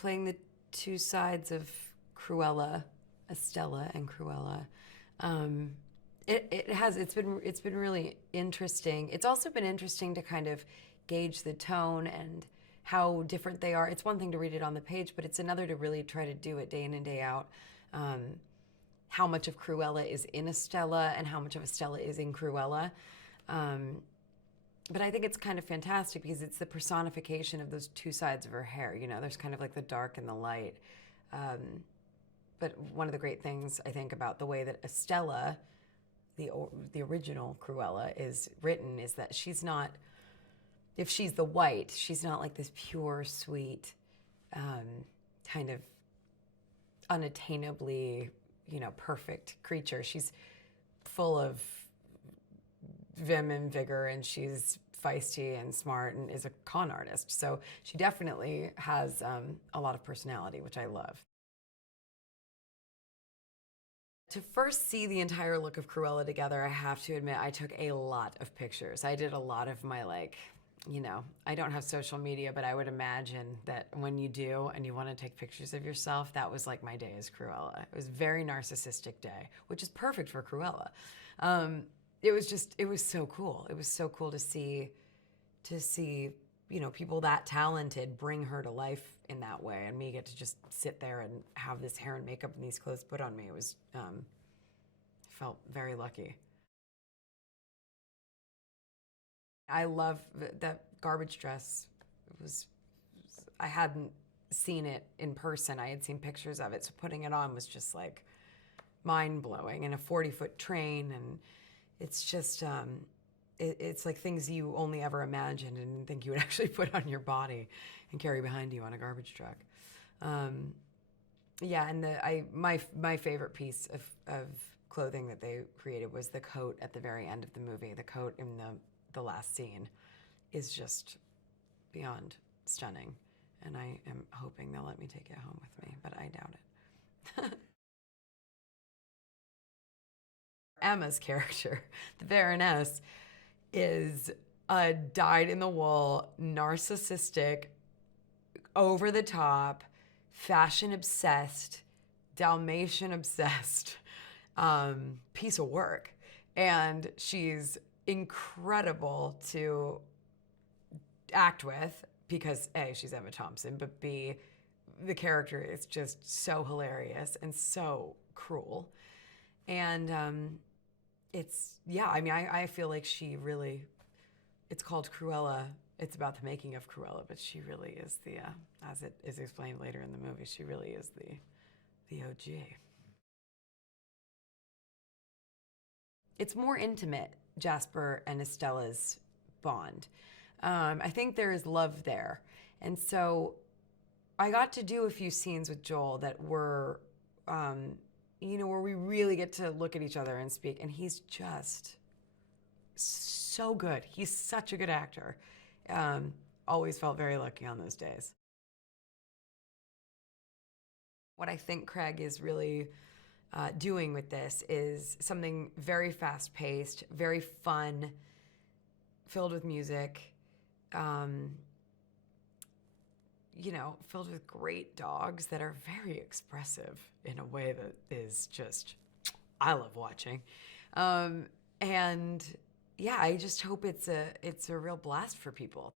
playing the two sides of Cruella, Estella and Cruella. It's been really interesting. It's also been interesting to kind of gauge the tone and how different they are. It's one thing to read it on the page, but it's another to really try to do it day in and day out. How much of Cruella is in Estella and how much of Estella is in Cruella. But I think it's kind of fantastic because it's the personification of those two sides of her hair. You know, there's kind of like the dark and the light. But one of the great things I think about the way that Estella, the original Cruella, is written is that she's not, if she's the white, she's not like this pure, sweet, kind of unattainably, perfect creature. She's full of vim and vigor, and she's feisty and smart and is a con artist. So she definitely has a lot of personality, which I love. To first see the entire look of Cruella together, I have to admit I took a lot of pictures. I did a lot of my I don't have social media, but I would imagine that when you do and you want to take pictures of yourself, that was like my day as Cruella. It was a very narcissistic day, which is perfect for Cruella. It was so cool. It was so cool to see, people that talented bring her to life in that way, and me get to just sit there and have this hair and makeup and these clothes put on me. It was, felt very lucky. I love that garbage dress. I hadn't seen it in person. I had seen pictures of it, so putting it on was just like mind-blowing, and a 40-foot train, and it's just, it's like things you only ever imagined and didn't think you would actually put on your body and carry behind you on a garbage truck. Yeah, and my favorite piece of clothing that they created was the coat at the very end of the movie. The coat in the last scene is just beyond stunning, and I am hoping they'll let me take it home with me, but I doubt it. Emma's character, the Baroness, is a dyed-in-the-wool, narcissistic, over-the-top, fashion-obsessed, Dalmatian-obsessed piece of work. And she's incredible to act with because A, she's Emma Thompson, but B, the character is just so hilarious and so cruel. And I feel like she really, it's called Cruella. It's about the making of Cruella, but she really is as it is explained later in the movie, she really is the OG. It's more intimate, Jasper and Estella's bond. I think there is love there. And so I got to do a few scenes with Joel that were, where we really get to look at each other and speak, and he's just so good. He's such a good actor. Always felt very lucky on those days. What I think Craig is really doing with this is something very fast-paced, very fun, filled with music, filled with great dogs that are very expressive in a way that is just, I love watching. And yeah, I just hope it's a real blast for people.